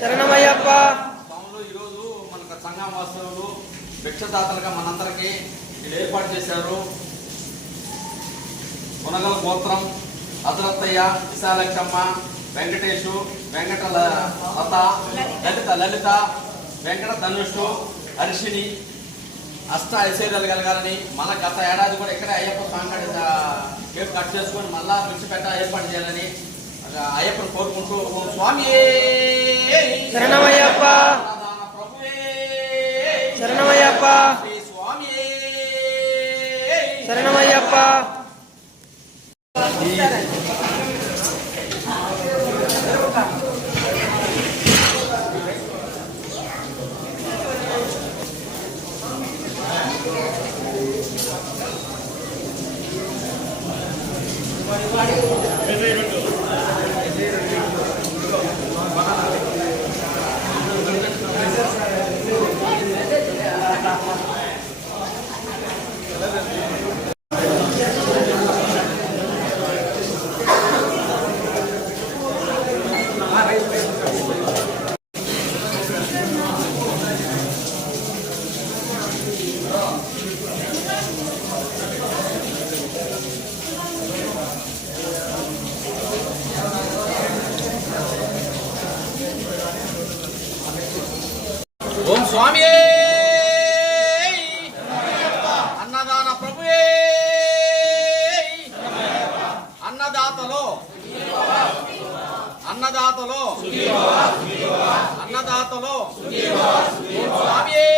శరణమయ్యప్ప. స్వాములు ఈరోజు మనకు సంఘం వాసులు భిక్షదాతలుగా మనందరికీ వీళ్ళు ఏర్పాటు చేశారు. మునగల గోత్రం, అదురత్తయ్య, విశాలక్షమ్మ, వెంకటేశు, వెంకట లలిత, వెంకట ధనుషు, హర్షిని అష్ట ఐశ్వర్యాలు కలగాలని మన గత ఏడాది కూడా ఇక్కడే అయ్యప్ప స్వామి కేక్ కట్ చేసుకొని మళ్ళా విడిచిపెట్ట ఏర్పాటు చేయాలని అయ్యప్పను కోరుకుంటూ స్వామి శరణమయ్యప్ప, శరణమయ్యప్ప, స్వామి శరణమయ్యప్ప. ఓం స్వామి అన్నదాన ప్రభుయే అన్నదాతలో అన్నదాతలో అన్నదాతలో స్వామి